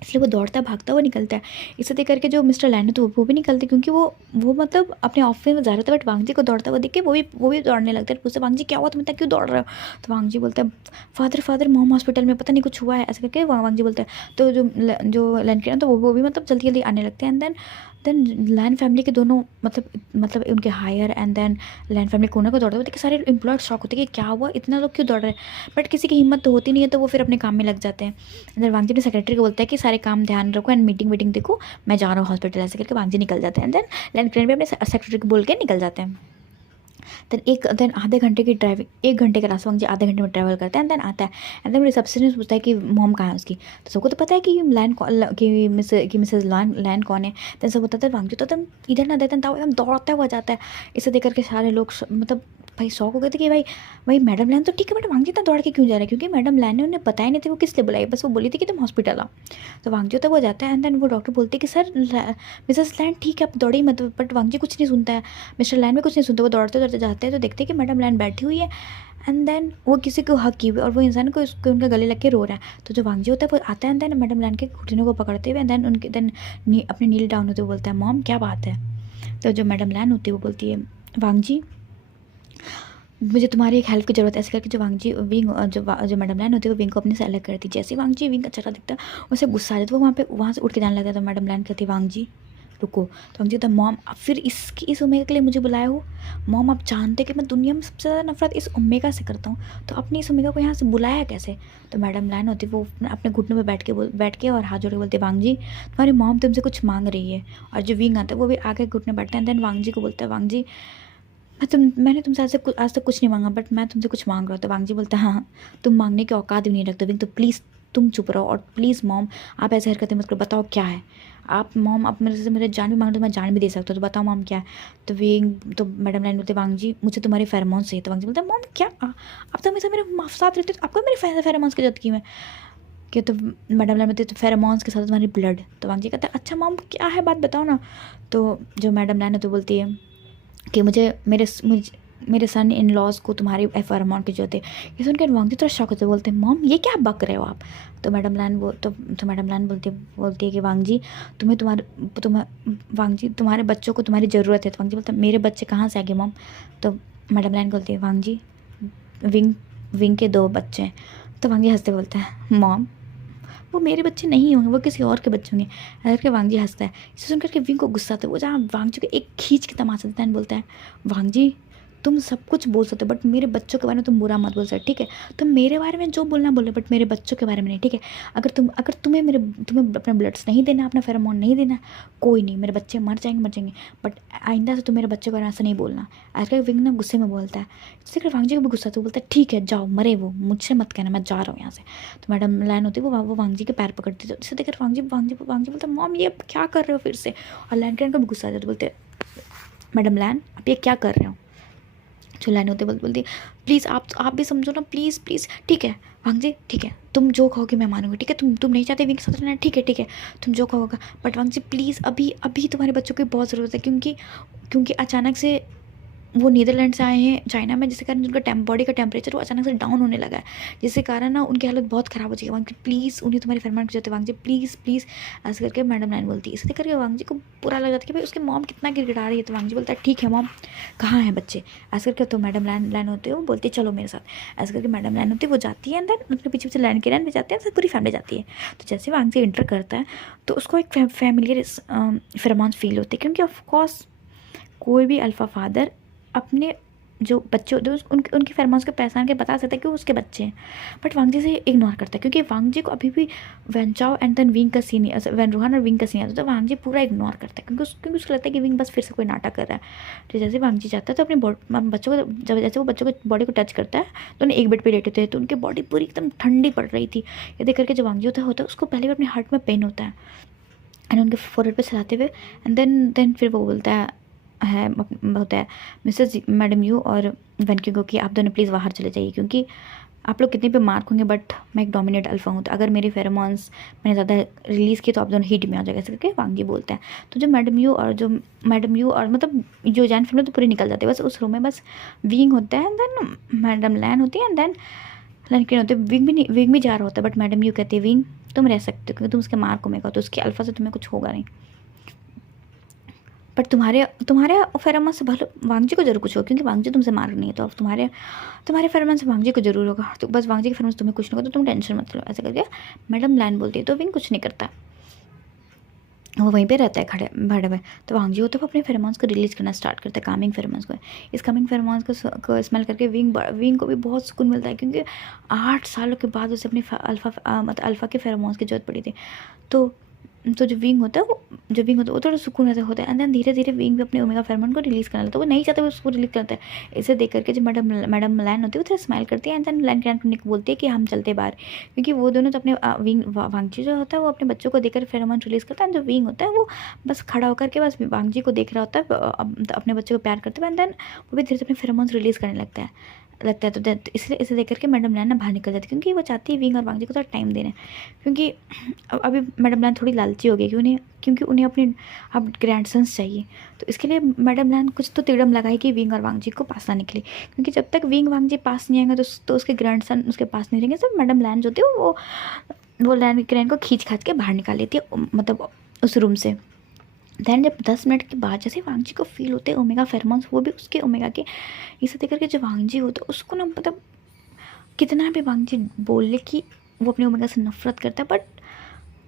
इसलिए वो दौड़ता भागता हुआ निकलता है। इसे देख करके जो मिस्टर लैंड है तो वो भी निकलते, क्योंकि वो मतलब अपने ऑफिस में जा रहा था, बट वांग जी को दौड़ता हुआ देख के वो भी दौड़ने लगता है। पूछते वांग जी क्या हुआ, तुम इतना क्यों दौड़ रहे हो। तो वांग जी बोलता है फादर मॉम हॉस्पिटल में पता नहीं कुछ हुआ है, ऐसे करके वांग जी बोलता है। तो जो लैंड के ना तो वो भी मतलब जल्दी आने लगते हैं। एंड देन देन लैन फैमिली के दोनों मतलब उनके हायर एंड देन लैन फैमिली कोने को दौड़ते हुए देखिए, सारे एम्प्लॉय शॉक होते हैं कि क्या हुआ, इतना लोग क्यों दौड़ रहे हैं, बट किसी की हिम्मत तो होती नहीं है, तो वो फिर अपने काम में लग जाते हैं। देन वांगजी ने सेक्रेटरी को बोलता है कि सारे काम ध्यान रखो एंड मीटिंग वीटिंग देखो, मैं जा रहा हूँ हॉस्पिटल, ऐसे करके वांगजी निकल जाते हैं। एंड देन लैन क्रेन भी अपने सेक्रेटरी को बोल के निकल जाते हैं। देन आधे घंटे की ड्राइविंग, 1 घंटे का रास्ता मुझे आधे घंटे में ट्रैवल करता है। एंड देन आता है एंड देन रिसेप्शनिस्ट पूछता है कि मॉम कहाँ है उसकी, तो सबको तो पता है कि मिसेज लैन कौन है। देन सब बताते हैं वांगजी तो एकदम इधर ना देते एकदम दौड़ता हुआ जाता है। इसे देख करके सारे लोग मतलब भाई शौक हो गए थे कि भाई मैडम लैन तो ठीक है, बट वांगजी इतना दौड़ के क्यों जा रहा है, क्योंकि मैडम लैन ने उन्हें बताया नहीं था वो किस लिए बुलाई, बस वो बोली थी कि तुम हॉस्पिटल आओ। तो वांगजी तो वो जाता है एंड देन वो डॉक्टर बोलते हैं कि सर मिसेस लैन ठीक है, आप दौड़ी मत, बट वांगजी कुछ नहीं सुनता है, मिस्टर लैन भी कुछ नहीं सुनते। वो दौड़ते दौड़ते जाते हैं तो देखते हैं कि मैडम लैन बैठी हुई है एंड देन वो किसी को हक की हुई और वो इंसान को उसके उनके गले लग के रो रहा है। तो जो वांगजी होता है वो आता है एंड देन मैडम लैन के घुटनों को पकड़ते हुए एंड देन उनके अपने नील डाउन होते हुए बोलता है मॉम क्या बात है। तो जो मैडम लैन होती है वो बोलती है वांगजी मुझे तुम्हारी एक हेल्प की ज़रूरत है, ऐसे करके जो वांगजी विंग जो मैडम लैन होती है वो विंग को अपने से अलग करती है। जैसे ही वांगजी विंग का चेहरा दिखता है उसे गुस्सा आ जाता है, वो वहाँ से उठ के जाने लगता है। तो मैडम लैन कहती है वांगजी रुको। तो वांगजी कहता है मॉम अब फिर इस ओमेगा के लिए मुझे बुलाया हो, मॉम आप जानते कि मैं दुनिया में सबसे ज़्यादा नफरत इस ओमेगा से करता हूँ, तो अपनी इस ओमेगा को यहाँ से बुलाया कैसे। तो मैडम लैन होती है वो अपने घुटनों में बैठ के और हाथ जोड़ के बोलते वांगजी तुम्हारी मॉम तुमसे कुछ मांग रही है। और जो विंग आता है वो भी आगे घुटने बैठते हैं। देन वांगजी को बोलता है वांगजी मैंने तुमसे आज तक कुछ नहीं मांगा, बट मैं तुमसे कुछ मांग रहा हूँ। तो वांगजी बोलता है हाँ तुम मांगने की औकात भी नहीं रखते विंग, तो प्लीज़ तुम चुप रहो और प्लीज़ मॉम आप ऐसे हरकतें मत करो, बताओ क्या है। आप मॉम आप मेरे से मेरे जान भी मांग तो मैं जान भी दे सकता हूँ, तो बताओ मॉम क्या है। तो विंग तो मैडम लाइन बोलते वांगजी मुझे तुम्हारे फेरोमोन चाहिए। तो वांगजी बोलता है मॉम क्या आप तो हमेशा मेरे साथ रहते हो, आपको मेरे फेरोमोन्स की जरूरत की मैं कि। तो मैडम लाइन बोलती तो फेरोमोन्स के साथ तुम्हारी ब्लड। तो वांगजी कहता है अच्छा मॉम क्या है बात बताओ ना। तो जो मैडम लाइन है तो बोलती है कि मुझे मेरे सन इन लॉज को तुम्हारी फेरोमोन की जरूरत है। ये सुनकर वांगजी थोड़ा शॉक होते बोलते हैं मॉम ये क्या बक रहे हो आप। तो मैडम लाइन बोलती है कि वांगजी वांगजी तुम्हारे बच्चों को तुम्हारी ज़रूरत है। तो वांगजी बोलते मेरे बच्चे कहाँ से आ गए मॉम। तो मैडम लाइन बोलती है वांगजी विंग के 2 बच्चे हैं। तो वांगजी हंसते बोलता है मॉम वो मेरे बच्चे नहीं होंगे, वो किसी और के बच्चे होंगे। ऐसा करके वांगजी हंसता है। इसे सुनकर के विंग को गुस्सा आता है, वो जहाँ वांगजी को एक खींच के तमाचा देता है, बोलता है वांगजी तुम सब कुछ बोल सकते हो बट मेरे बच्चों के बारे में तुम बुरा मत बोल सकते, ठीक है। तुम मेरे बारे में जो बोलना बोलो बट मेरे बच्चों के बारे में नहीं, ठीक है। अगर तुम्हें अपना ब्लड्स नहीं देना, अपना फेरोमोन नहीं देना, कोई नहीं, मेरे बच्चे मर जाएंगे, बट आइंदा से तुम मेरे बच्चों के बारे में ऐसा नहीं बोलना। ऐसा विंग ना गुस्से में बोलता है। इससे वांगजी को भी गुस्सा तो बोलता है ठीक है जाओ मरे वो, मुझसे मत कहना, मैं जा रहा हूँ यहाँ से। तो मैडम लाइन होती है वो वांगजी के पैर पकड़ती है। तो इससे देखकर वांगजी बोलता है मॉम ये अब क्या कर रहे हो फिर से। और लैन को भी गुस्सा आ जाता है, बोलते मैडम लैन आप ये क्या कर रहे हो। जो लाइन होते बोलती प्लीज़ आप भी समझो ना, प्लीज़ ठीक है वांगजी ठीक है तुम जो कहोगे मैं मानूंगी, ठीक है। तुम नहीं चाहते विंग के साथ रहना, ठीक है तुम जो कहोगे, बट वांगजी प्लीज़ अभी तुम्हारे बच्चों की बहुत ज़रूरत है, क्योंकि अचानक से वो नीदरलैंड से आए हैं चाइना में, जिसके कारण उनका बॉडी का टेम्परेचर वो अचानक से डाउन होने लगा है, जिसके कारण ना उनकी हालत बहुत ख़राब हो जाएगी। वांगजी प्लीज़ उन्हें तुम्हारी फरमान की जरूरत है वांगजी प्लीज़ ऐसे करके मैडम लाइन बोलती है। इसे करके वांगजी को बुरा लग जाता है कि भाई उसकी मॉम कितना गिड़गिड़ा रही है। तो वांगजी बोलता है ठीक है मॉम कहाँ हैं बच्चे, ऐसे करके। तो मैडम लाइन होती है वो बोलती है चलो मेरे साथ। ऐसे करके मैडम लाइन होती है वो जाती है एंड देन उनके पीछे लाइन के लाइन भी जाते हैं, पूरी फैमिली जाती है। तो जैसे वांगजी इंटर करता है तो उसको एक फैमिलियर फेरोमोन्स फील होते हैं, क्योंकि ऑफकोर्स कोई भी अल्फ़ा फादर अपने जो बच्चे होते हैं उनके फेरोमोन्स को पहचान के बता सकता है कि वो उसके बच्चे हैं, बट वांगजी से इग्नोर करता है, क्योंकि वांगजी को अभी भी वेंचाओ एंड देन विंग का सीन वैन रूहान और विंग का सीन आता है। तो वांगजी पूरा इग्नोर करता है, क्योंकि उसको लगता है कि विंग बस फिर से कोई नाटक कर रहा है। तो जैसे वांगजी जाता है तो अपने बच्चों को जैसे वो बच्चों को बॉडी को टच करता है तो उन्हें एक बेड पर लेटे थे, तो उनकी बॉडी पूरी एकदम ठंडी पड़ रही थी। ये देख करके जो वांगजी होता है उसको पहले भी अपने हार्ट में पेन होता है एंड उनके फोरहेड पे चलाते हुए एंड देन फिर वो बोलता होता है मिसेस मैडम यू और वेनकी को कि आप दोनों प्लीज़ बाहर चले जाइए, क्योंकि आप लोग कितने पे मार्क होंगे बट मैं एक डोमिनेट अल्फा हूँ, तो अगर मेरे फेरोमोन्स मैंने ज़्यादा रिलीज़ किए तो आप दोनों हीट में आ जाएगा, ऐसे करके वांगजी बोलता है। तो जो मैडम यू और मतलब जो जैन फैमिली तो पूरी निकल जाती है, बस उस रूम में बस विंग होता है एंड देन मैडम लैन होती है एंड देन लड़के होते हैं। विंग भी जा रहा होता है, बट मैडम यू कहती है विंग तुम रह सकते हो क्योंकि तुम उसके मार्क को मेगा, तो उसके अल्फा से तुम्हें कुछ होगा नहीं, बट तुम्हारे फेरोमोन से भले वांगजी को जरूर कुछ हो, क्योंकि वांगजी तुमसे मार नहीं है, तो अब तुम्हारे फेरोमोन से वांगजी को जरूर होगा। तो बस वांगजी के फेरोमोन से तुम्हें कुछ नहीं होगा, तो तुम टेंशन मत लो, ऐसे करके मैडम लैन बोलती है। तो विंग कुछ नहीं करता वो वहीं पे रहता है खड़े भाड़े में। तो वांगजी होता है वो अपने फेरोमोन्स को रिलीज़ करना स्टार्ट करता है, कामिंग फेरोमोन्स को। इस कामिंग फेरोमोन्स को स्मेल करके विंग को भी बहुत सुकून मिलता है, क्योंकि 8 सालों के बाद उसे अपनी मतलब अल्फ़ा के फेरोमोन्स की ज़रूरत पड़ी थी। तो जो विंग होता है वो थोड़ा सुकून से होता है। एंड देन धीरे धीरे विंग भी अपने ओमेगा फेरोमोन को रिलीज़ करने लगता है। वो नहीं चाहते वो उसको रिलीज़ करता है। इसे देख करके जो मैडम मलान होती है वो थोड़ा स्माइल करती है। एंड देन लैन टोनी को बोलती है कि हम चलते बाहर, क्योंकि वो दोनों तो अपने वांगजी जो होता है वो अपने बच्चों को देखकर फेरोमोन रिलीज़ करता है। जो विंग होता है वो बस खड़ा होकर के बस वांगजी को देख रहा होता है अपने बच्चों को प्यार करते हुए। एंड देन वो भी धीरे से अपने फेरोमोन्स रिलीज़ करने लगता है। तो इसलिए इसे देख करके मैडम लैन ना बाहर निकल जाती है, क्योंकि वो चाहती है विंग और वांगजी को थोड़ा टाइम देना, क्योंकि अभी मैडम लैन थोड़ी लालची हो गई क्योंकि उन्हें अपने अब ग्रैंडसन्स चाहिए। तो इसके लिए मैडम लैन कुछ तो तिड़म लगाई कि विंग और वांगजी को पास लाने के लिए, क्योंकि जब तक विंग वांगजी पास नहीं आएंगे तो उसके ग्रैंडसन उसके पास नहीं रहेंगे। सब मैडम लैन जो होती है वो लैन को खींच खाच के बाहर निकाल लेती है, मतलब उस रूम से। दैन जब 10 मिनट के बाद जैसे वांगजी को फील होते हैं ओमेगा फेरोमोन्स, वो भी उसके ओमेगा के, इसे देख करके जो वांगजी होता है उसको ना, मतलब कितना भी वांगजी बोले कि वो अपने ओमेगा से नफरत करता है,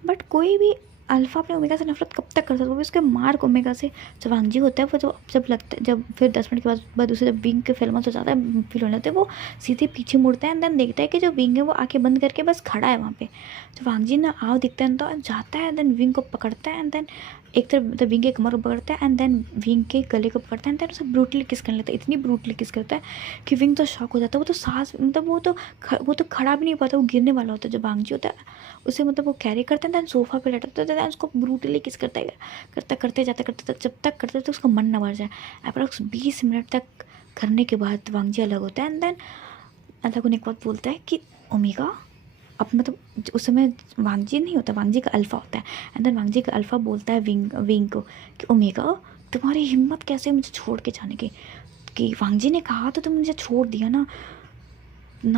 बट कोई भी अल्फ़ा अपने ओमेगा से नफरत कब तक कर सकता है, वो भी उसके मार्क ओमेगा से। जो वांगजी होता है वो जब लगता है, जब फिर 10 मिनट के बाद उसे जब विंग के फेरोमोन्स हो जाता है फील होने लगता है, वो सीधे पीछे मुड़ता है। एंड देन देखता है कि जो विंग है वो आंखें बंद करके बस खड़ा है वहाँ पे। तो वांगजी ना आव दिखता है तो जाता है, देन विंग को पकड़ता है। एंड देन एक तरफ मतलब विंग के कमर को पकड़ता है, एंड देन विंग के गले को पकड़ता है। एंड देन उसे ब्रूटली किस करने लगता है, इतनी ब्रूटली किस करता है कि विंग तो शॉक हो जाता है। वो तो सांस मतलब वो तो खड़ा भी नहीं पाता, वो गिरने वाला होता है। जो वांगजी होता है उसे मतलब वो कैरी करते हैं, देन सोफा पे लेटता है, देन उसको ब्रूटली किस करता है, करते जाता जब तक करते तो उसका मन न भर जाए। अप्रॉक्स 20 मिनट तक करने के बाद वांगजी अलग होता है। एंड देन अलग होने के बाद बोलता है कि ओमेगा, अब मतलब उस समय वांगजी नहीं होता, वांगजी का अल्फ़ा होता है। एंड देन वांगजी का अल्फ़ा बोलता है विंग को कि ओमेगा तुम्हारी हिम्मत कैसे मुझे छोड़ के जाने की, कि वांगजी ने कहा तो तुम मुझे छोड़ दिया ना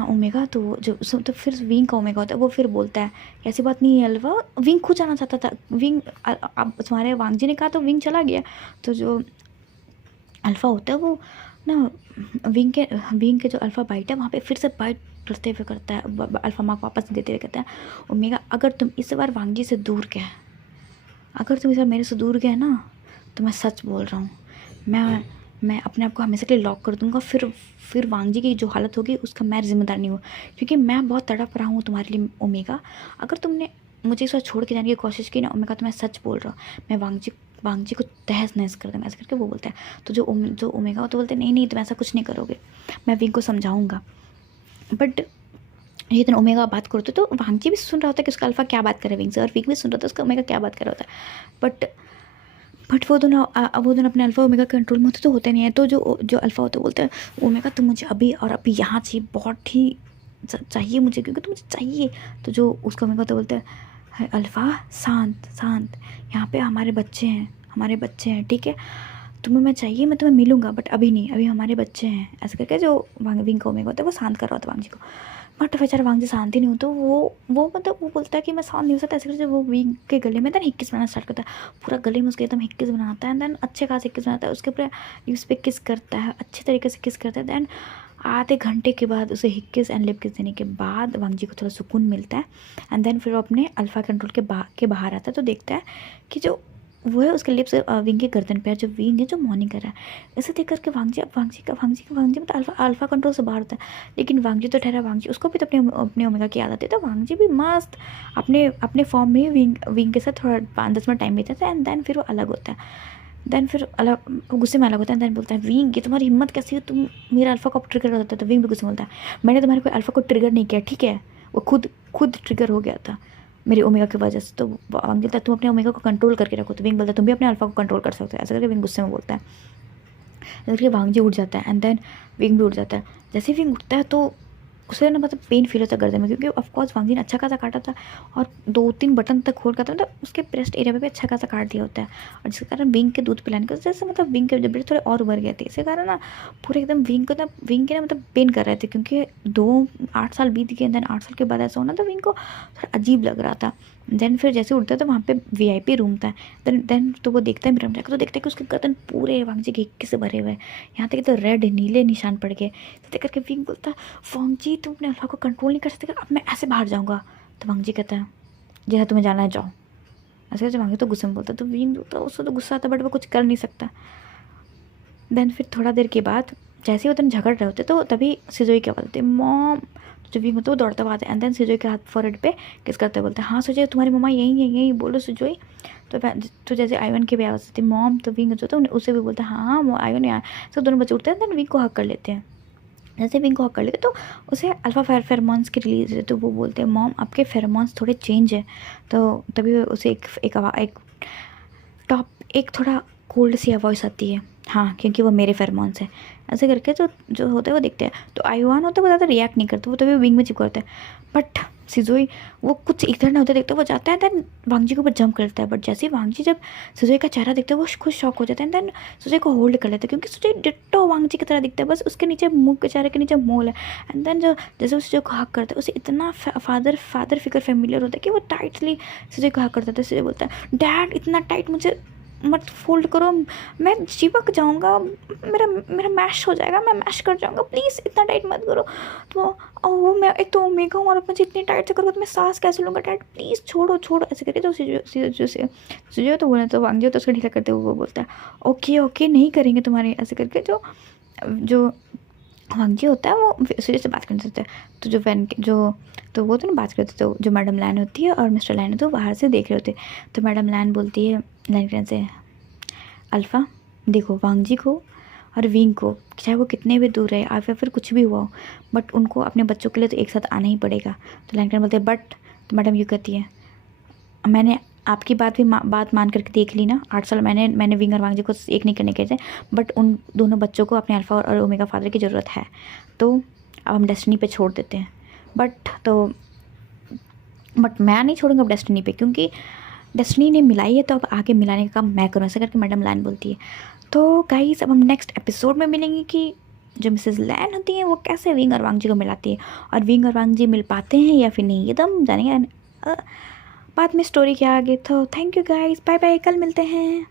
ओमेगा। तो तो फिर विंग का ओमेगा होता है वो फिर बोलता है ऐसी बात नहीं है अल्फा, विंग खुद जाना चाहता था, विंग अब तुम्हारे वांगजी ने कहा तो विंग चला गया। तो जो अल्फ़ा होता है वो ना विंग के जो अल्फ़ा बाइट है वहाँ पे फिर से बाइट करते हुए करता है, अल्फ़ा मार्क वापस देते हुए कहता है ओमेगा अगर तुम इस बार वांगजी से दूर गए, अगर तुम इस बार मेरे से दूर गए ना, तो मैं सच बोल रहा हूँ, मैं अपने आप को हमेशा के लिए लॉक कर दूंगा। फिर वांगजी की जो हालत होगी उसका मैं जिम्मेदार नहीं हूँ, क्योंकि मैं बहुत तड़प रहा हूँ तुम्हारे लिए ओमेगा। अगर तुमने मुझे इस बार छोड़ के जाने की कोशिश की ना ओमेगा, तो मैं सच बोल रहा हूँ, मैं वांगजी को तहस नहस कर दूँगा, ऐसा करके वो बोलता है। तो जो ओमेगा हो तो बोलते नहीं तुम ऐसा कुछ नहीं करोगे, मैं विंग को समझाऊँगा। बट ये तो ओमेगा बात करते तो वांगजी भी सुन रहा होता है कि उसका अल्फ़ा क्या बात करे विंग से, और विंग भी सुन रहा था उसका ओमेगा क्या बात कर रहा होता है। बट वो दोनों अपने अल्फ़ा ओमेगा कंट्रोल में तो होते नहीं है। तो जो अल्फ़ा होता है बोलते हैं ओमेगा तुम मुझे अभी और अभी यहाँ चाहिए, बहुत ही चाहिए मुझे, क्योंकि तुम मुझे चाहिए। तो जो उसका ओमेगा तो बोलते हैं अल्फ़ा शांत, यहाँ पे हमारे बच्चे हैं ठीक है, तुम्हें मैं चाहिए, मैं तुम्हें मिलूंगा बट अभी नहीं, अभी हमारे बच्चे हैं, ऐसा करके जो विंग का ओमेगा होता है वो शांत कर रहा होता है वांगजी को। बट बेचारा वांगजी शांति नहीं होता, वो मतलब वो बोलता है कि मैं शांत नहीं हो सकता, ऐसे करके वो विंग के गले में हिक्किस बनाना स्टार्ट करता है, पूरा गले में उसके एकदम हिक्किस बनाता है। एंड देन अच्छे खास हिक्किस बनाता है, उसके ऊपर लिप्स पे किस करता है, अच्छे तरीके से किस करता है। देन आधे घंटे के बाद उसे हिक्किस एंड लिप किस देने के बाद वांगजी को थोड़ा सुकून मिलता है। एंड देन फिर वो अपने अल्फ़ा कंट्रोल के बाहर आता है, तो देखता है कि जो वो है उसके लिप्स विंग के गर्दन पे, जो विंग है जो मॉर्निंग कर रहा है। ऐसे देख करके वांगजी मतलब अल्फ़ा कंट्रोल से बाहर होता है। लेकिन वांगजी तो ठहरा, वांगजी उसको भी तो अपने ओमेगा की याद आती है, तो वांगजी भी मस्त अपने फॉर्म में विंग के साथ थोड़ा 5-10 मिनट टाइम बीता है। एंड देन फिर वो अलग होता है, देन फिर अलग गुस्से में अलग होता है। देन बोलता है विंग ये तुम्हारी हिम्मत कैसी है, तुम मेरा अल्फ़ा को ट्रिगर कर देता है। तो विंग भी गुस्से में बोलता है मैंने तुम्हारे कोई अल्फ़ा को ट्रिगर नहीं किया, ठीक है, वो खुद ट्रिगर हो गया था मेरे ओमेगा की वजह से। तो वांग बोलता है तुम अपने ओमेगा को कंट्रोल करके रखो। तो विंग बोलता है तुम भी अपने अल्फ़ा को कंट्रोल कर सकते हो, ऐसा करके विंग गुस्से में बोलता है। ऐसा करके वांगजी उठ जाता है। एंड देन विंग भी उठ जाता है। जैसे ही विंग उठता है तो उसे ना मतलब पेन फील होता है गर्दन में, क्योंकि ऑफकोर्स वांगजी ने अच्छा खासा काटा था और 2-3 बटन तक खोल कर था, मतलब उसके ब्रेस्ट एरिया पे भी अच्छा खासा काट दिया होता है। और जिसके कारण विंग के दूध पिलाने की वजह से मतलब विंग के ब्रेस्ट थोड़े और उभर गए थे, इसके कारण ना पूरे एकदम विंग के ना मतलब पेन कर रहे थे, क्योंकि 8 साल बीत गए। देन 8 साल के बाद ऐसा होना तो विंग को थोड़ा अजीब लग रहा था। देन फिर जैसे उठता है तो वहाँ पे VIP रूम था। देन तो वो देखता है मिरर में जाकर, तो देखता है कि उसके गर्दन पूरे वांगजी के हिक्के से भरे हुए हैं, यहाँ तक तो रेड नीले निशान पड़ गए। तो देख करके विंग बोलता है वांगजी तुम अपने अल्फ़ा को कंट्रोल नहीं कर सकते, अब मैं ऐसे बाहर जाऊँगा। तो वांगजी कहता है जैसा तुम्हें जाना है जाओ, ऐसे जब वांगी तो गुस्से में बोलता तो विंग तो उसको तो गुस्सा आता बट वो कुछ कर नहीं सकता। देन फिर थोड़ा देर के बाद जैसे ही वो दोनों झगड़ रहे होते तो तभी सिजोई क्या बोलते मॉम, जो विंग होता है वो दौड़ता हुआ आता है एंड देन सिजोई के हाथ फोरहेड पे किस करते बोलते हैं हाँ सुजय तुम्हारी मम्मा यही है यही बोलो सुजोई। तो जैसे आयवन की भी आवाज़ आती है मॉम, तो विंग जो था उसे भी बोलते हैं हाँ हाँ आयवन यहाँ। तो दोनों बच्चे उठते हैं देन विंग को हक कर लेते हैं। जैसे विंग को हक कर लेते तो उसे अल्फ़ा फेरोमोन्स की रिलीज होती है, तो वो बोलते हैं मॉम आपके फेरोमोन्स थोड़े चेंज है। तो तभी उसे एक टॉप एक थोड़ा कोल्ड सी वॉइस आती है हाँ क्योंकि वो मेरे फेरोमोन्स है। ऐसे करके तो जो होता है वो देखते हैं तो आयुआन होता है वो ज़्यादा रिएक्ट नहीं करता, वो तभी विंग में चिपक होता है। बट सिजोई वो कुछ इधर ना होते देखते वो जाता है देन वांगजी के ऊपर जंप करता है। बट जैसे ही वांगजी जब सिजोई का चेहरा देखते हैं वो खुद शॉक हो जाता है देन सुजय को होल्ड कर लेते हैं क्योंकि सुजय डिट्टो वांगजी की तरह दिखता है, बस उसके नीचे मुंह के चेहरे के नीचे मोल है। एंड देन जो जैसे उस सुजय को हक करता है उसे इतना फादर फिगर फेमिलियर होता है कि वो टाइटली सुजय को हक करता है। सुजय बोलता है डैड इतना टाइट मुझे मत फोल्ड करो, मैं चिपक जाऊंगा, मेरा मैश हो जाएगा, मैं मैश कर जाऊंगा, प्लीज़ इतना टाइट मत करो। तो वो मैं एक तो ओमेगा हूँ और मुझे इतनी टाइट से करो तो मैं सांस कैसे लूँगा डैड प्लीज़ छोड़ो छोड़ो ऐसे करके। तो सुजो तो बोले तो वांगजी तो उसको ढीला करते हुए वो बोलता है ओके ओके नहीं करेंगे तुम्हारे ऐसे करके। जो वांगजी होता है वो सुजय से बात करने देता है। तो जो वैन जो तो वो तो ना बात करते तो जो मैडम लैन होती है और मिस्टर लैन तो बाहर से देख रहे होते। तो मैडम लैन बोलती है लैन से अल्फ़ा देखो वांगजी को और विंग को चाहे वो कितने भी दूर रहे या फिर कुछ भी हुआ हो बट उनको अपने बच्चों के लिए तो एक साथ आना ही पड़ेगा। तो लैंकन बोलते हैं बट तो मैडम यूँ कहती है मैंने आपकी बात भी बात मान करके देख ली ना, 8 साल मैंने विंग और वांगजी को एक नहीं करने के थे बट उन दोनों बच्चों को अपने अल्फ़ा और ओमेगा फादर की ज़रूरत है तो अब हम डेस्टिनी पे छोड़ देते हैं। बट मैं नहीं छोड़ूंगा अब डेस्टिनी पे क्योंकि डेस्टिनी ने मिलाई है तो अब आगे मिलाने का काम मैं करूँ ऐसा करके मैडम लैन बोलती है। तो गाइस अब हम नेक्स्ट एपिसोड में मिलेंगे कि जो मिसेस लैन होती हैं वो कैसे विंग और वांगजी को मिलाती है और विंग और वांगजी मिल पाते हैं या फिर नहीं ये तो हम जानेंगे बाद में स्टोरी के आगे। तो thank you guys, bye bye, कल मिलते हैं।